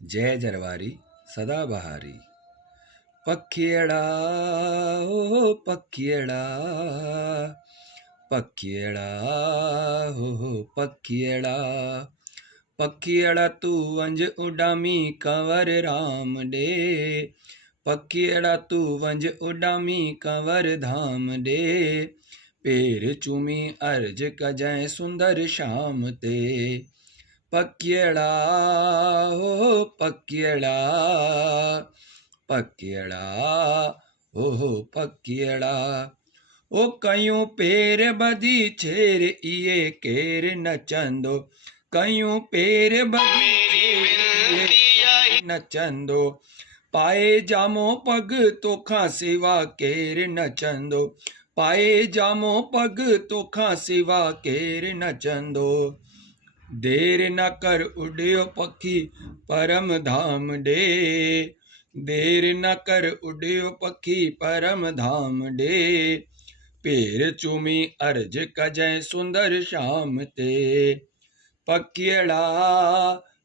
जय जरवारी सदा बहारी। पखियड़ा ओ पखियड़ा, पखियड़ा हो पखियड़ा। पखियड़ा तू वंज उडामी कंवर राम डे। पखियड़ा तू वंज उडामी कंवर धाम डे। पेर चूमी अर्ज कजै सुंदर शाम ते। पखियड़ा हो पखियड़ा, पखियड़ा हो पखियड़ा। ओ कयूं पेर बधी छेर इए केर नचंदो। कयूं पेर बधी छेर इए नचंदो। पाए जामो पग तोखां सिवा केर नचंदो। पाए जामो पग तोखां सिवा केर नचंदो। देर न कर उड़ियो पखी परम धाम डे। देर न कर उड़ियो पखी परम धाम डे। पेर चूमी अर्ज कजै सुंदर शाम ते। पखियड़ा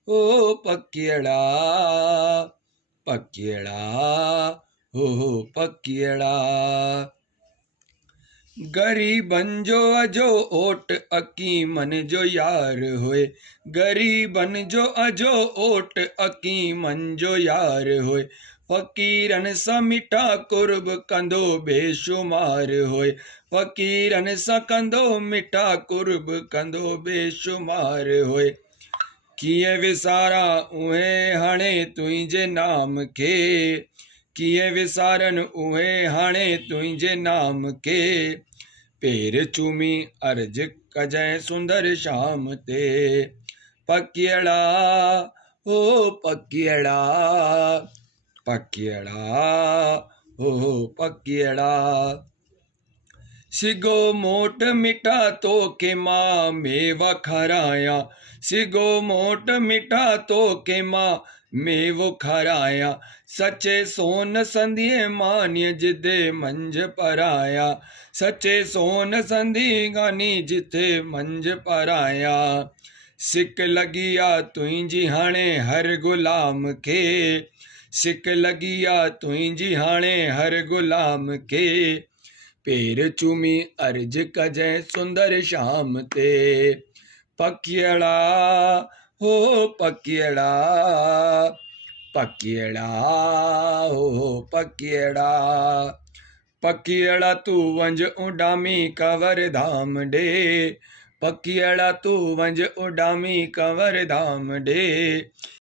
हो पखियड़ा, पखियड़ा हो पखियड़ा। गरीबन जो अजो ओट अकी मन जो यार होए। गरीबन जो अजो ओट अकी मन जो यार होए। फकीरन सा मिठा कुर्ब कंदो बेशुमार होए। फकीरन सा कंदो मिठा कुर्ब कंदो बेशुमार होए। किए विसारा उहे हाणे तुंहिंजे नाम के। किए विसारन उहे हाणे तुंहिंजे नाम के। पेर चूमी अर्ज कजै सुंदर शाम ते। पखियड़ा हो पखियड़ा, पखियड़ा हो पखियड़ा। सिगो मोट मिठा तो के माँ मेवा खराया। सिगो मोट मिठा तो के माँ मेवो खराया। सचे सोन संधिए मान्य जिदे मंज पराया। सचे सोन संधि गानी जिथे मंज पराया। सिक लगिया तुंहिंजी हाणे हर गुलाम के। सिक लगिया तुंहिंजी हाणे हर गुलाम के। पेर चूमी अर्ज कजै सुंदर शाम ते। पखियड़ा हो पखियड़ा, पखियड़ा हो पखियड़ा। पखियड़ा तू वंज उडामी कंवर धाम डे। पखियड़ा तू वंज उडामी कंवर धाम डे।